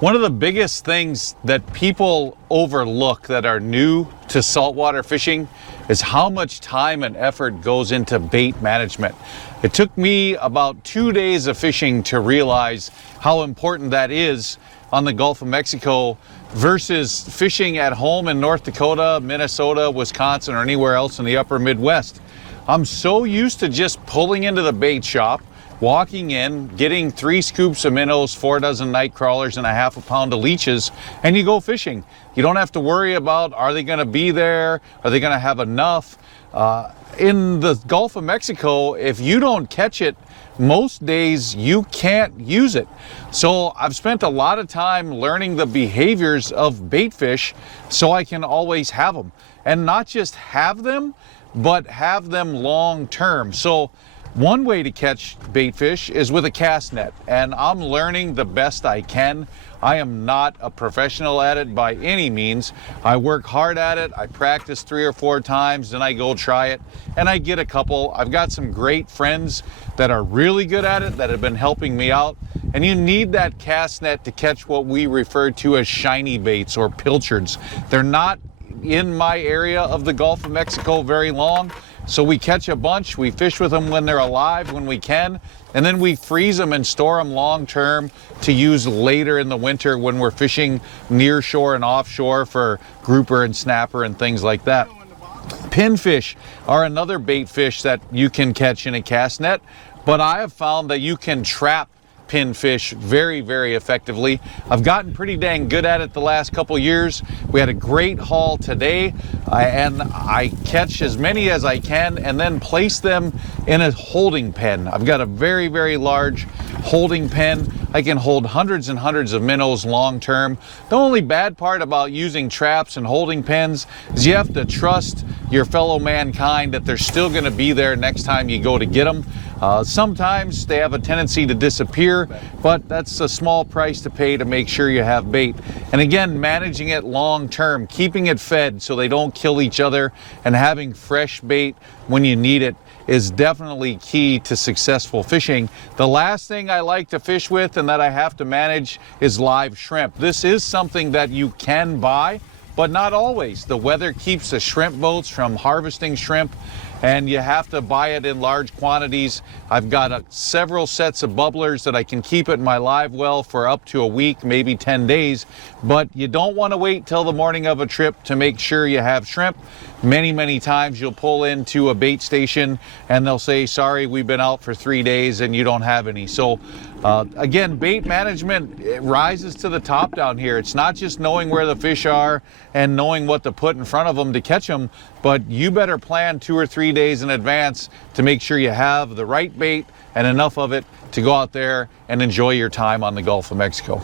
One of the biggest things that people overlook that are new to saltwater fishing is how much time and effort goes into bait management. It took me about 2 days of fishing to realize how important that is on the Gulf of Mexico versus fishing at home in North Dakota, Minnesota, Wisconsin, or anywhere else in the upper Midwest. I'm so used to just pulling into the bait shop, walking in, getting 3 scoops of minnows, 4 dozen night crawlers, and a half a pound of leeches, and you go fishing. You don't have to worry about, are they gonna be there? Are they gonna have enough? In the Gulf of Mexico, if you don't catch it, most days you can't use it. So I've spent a lot of time learning the behaviors of bait fish so I can always have them. And not just have them, but have them long term. So one way to catch bait fish is with a cast net, and I'm learning the best I can. I am not a professional at it by any means. I work hard at it. I practice 3 or 4 times, then I go try it, and I get a couple. I've got some great friends that are really good at it that have been helping me out, and you need that cast net to catch what we refer to as shiny baits or pilchards. They're not in my area of the Gulf of Mexico very long. So we catch a bunch, we fish with them when they're alive, when we can, and then we freeze them and store them long term to use later in the winter when we're fishing near shore and offshore for grouper and snapper and things like that. Pinfish are another bait fish that you can catch in a cast net, but I have found that you can trap pinfish very, very effectively. I've gotten pretty dang good at it the last couple years. We had a great haul today, and I catch as many as I can and then place them in a holding pen. I've got a very, very large holding pen. I can hold hundreds and hundreds of minnows long term. The only bad part about using traps and holding pens is you have to trust your fellow mankind that they're still going to be there next time you go to get them. Sometimes they have a tendency to disappear, but that's a small price to pay to make sure you have bait. And again, managing it long term, keeping it fed so they don't kill each other, and having fresh bait when you need it is definitely key to successful fishing. The last thing I like to fish with and that I have to manage is live shrimp. This is something that you can buy, but not always. The weather keeps the shrimp boats from harvesting shrimp, and you have to buy it in large quantities. I've got several sets of bubblers that I can keep at my live well for up to a week, maybe 10 days, but you don't want to wait till the morning of a trip to make sure you have shrimp. Many times you'll pull into a bait station and they'll say, sorry, we've been out for 3 days and you don't have any. So again, bait management, it rises to the top down here. It's not just knowing where the fish are and knowing what to put in front of them to catch them, but you better plan 2 or 3 days in advance to make sure you have the right bait and enough of it to go out there and enjoy your time on the Gulf of Mexico.